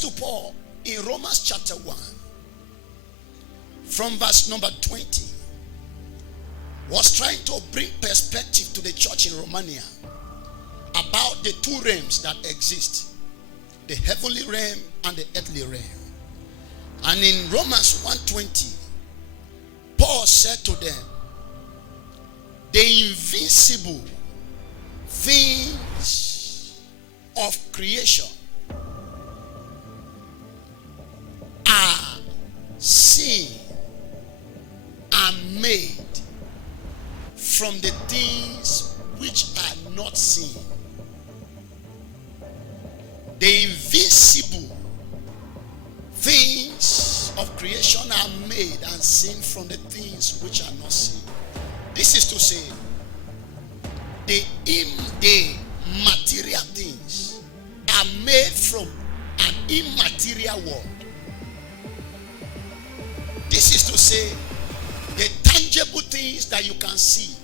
Apostle Paul in Romans chapter 1 from verse number 20 was trying to bring perspective to the church in Romania about the two realms that exist, the heavenly realm and the earthly realm. And in Romans 1:20, Paul said to them, the invisible things of creation are seen and made from the things which are not seen. The invisible things of creation are made and seen from the things which are not seen. This is to say, the material things are made from an immaterial world. This is to say, the tangible things that you can see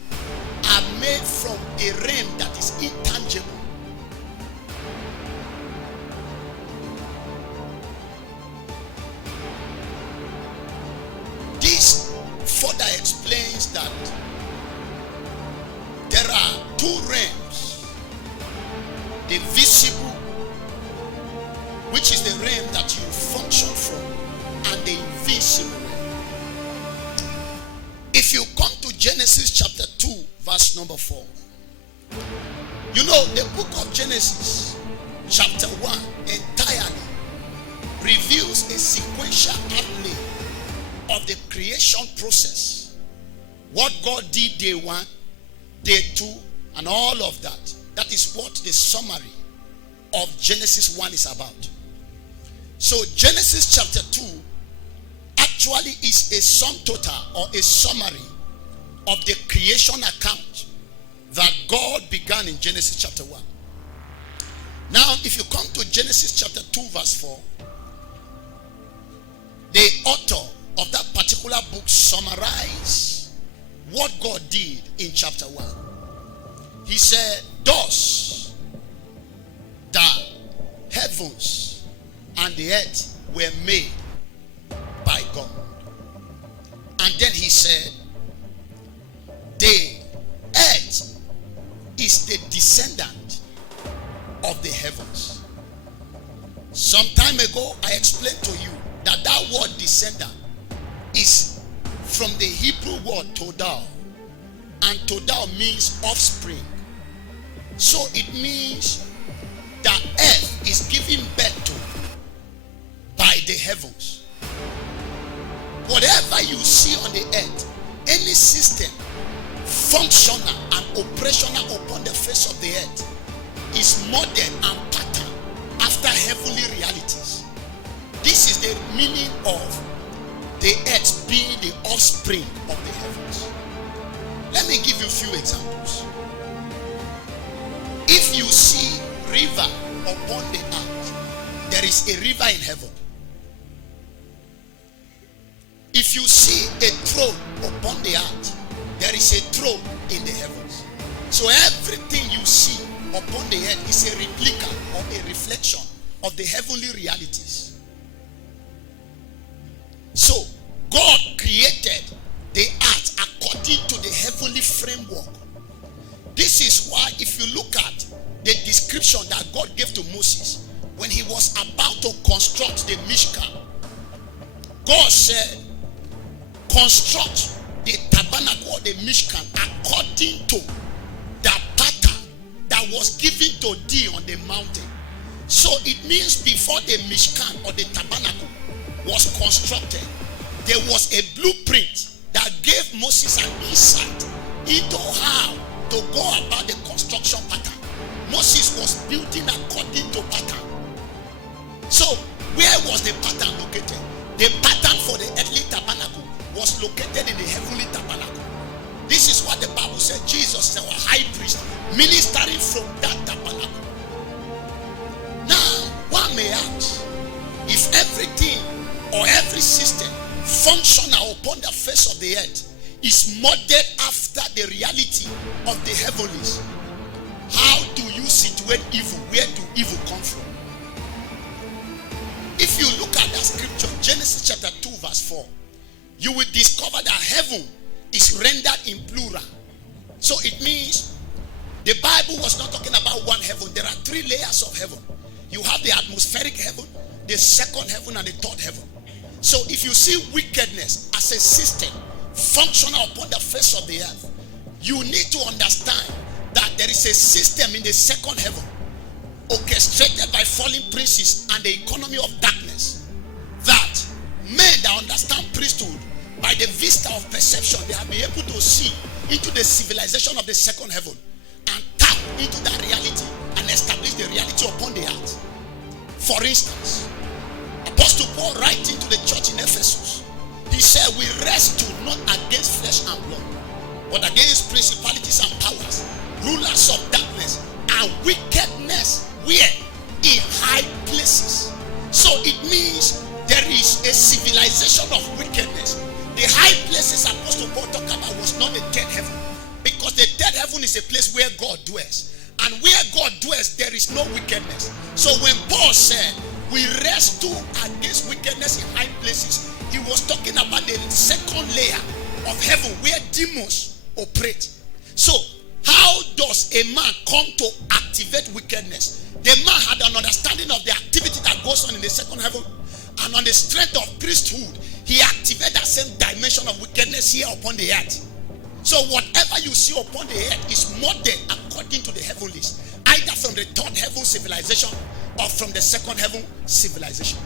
are made from a realm that is intangible. This further explains that there are two realms. The visible, which is the realm that you function from, and the invisible realm. If you come to Genesis chapter 2, verse number 4, you know the book of Genesis chapter 1 entirely reveals a sequential outlay of the creation process. What God did day 1, day 2, and all of that. That is what the summary of Genesis 1 is about. So Genesis chapter 2 actually is a sum total or a summary of the creation account that God began in Genesis chapter 1. Now, if you come to Genesis chapter 2 verse 4, the author of that particular book summarized what God did in chapter 1. He said, thus the heavens and the earth were made by God. And then he said, the earth is the descendant of the heavens. Some time ago, I explained to you that that word descendant is from the Hebrew word Terdoo. And Terdoo means offspring. So it means that earth is given birth to by the heavens. Whatever you see on the earth, any system functional and operational upon the face of the earth is modeled and patterned after heavenly realities. This is the meaning of the earth being the offspring of the heavens. Let me give you a few examples. If you see river upon the earth, there is a river in heaven. If you see a throne upon the earth, there is a throne in the heavens. So everything you see upon the earth is a replica or a reflection of the heavenly realities. So God created the earth according to the heavenly framework. This is why if you look at the description that God gave to Moses when he was about to construct the Mishkan, God said, construct the tabernacle or the Mishkan according to the pattern that was given to thee on the mountain. So it means before the Mishkan or the tabernacle was constructed, there was a blueprint that gave Moses an insight into how to go about the construction pattern. Moses was building according to pattern. So where was the pattern located? The pattern for the earthly tabernacle was located in the heavenly tabernacle. This is what the Bible said. Jesus is our high priest ministering from that tabernacle. Now, one may ask, if everything or every system functional upon the face of the earth is modeled after the reality of the heavens, how do you situate evil? Where do evil come from? Genesis chapter 2 verse 4, you will discover that heaven is rendered in plural. So it means the Bible was not talking about one heaven. There are 3 layers of heaven. You have the atmospheric heaven, the second heaven, and the third heaven. So if you see wickedness as a system functional upon the face of the earth, you need to understand that there is a system in the second heaven orchestrated by fallen princes and the economy of darkness, that men that understand priesthood, by the vista of perception, they have been able to see into the civilization of the second heaven and tap into that reality and establish the reality upon the earth. For instance, Apostle Paul writing to the church in Ephesus, he said, we wrestle not against flesh and blood, but against principalities and powers, rulers of darkness and wickedness where? In high places. So it means there is a civilization of wickedness. The high places Apostle Paul talked about was not the third heaven, because the third heaven is a place where God dwells, and where God dwells there is no wickedness. So when Paul said we wrestle against wickedness in high places, he was talking about the second layer of heaven where demons operate. So how does a man come to activate wickedness? The man had an understanding of the activity that goes on in the second heaven, and on the strength of priesthood, he activated that same dimension of wickedness here upon the earth. So whatever you see upon the earth is modeled according to the heavenlies, either from the third heaven civilization or from the second heaven civilization.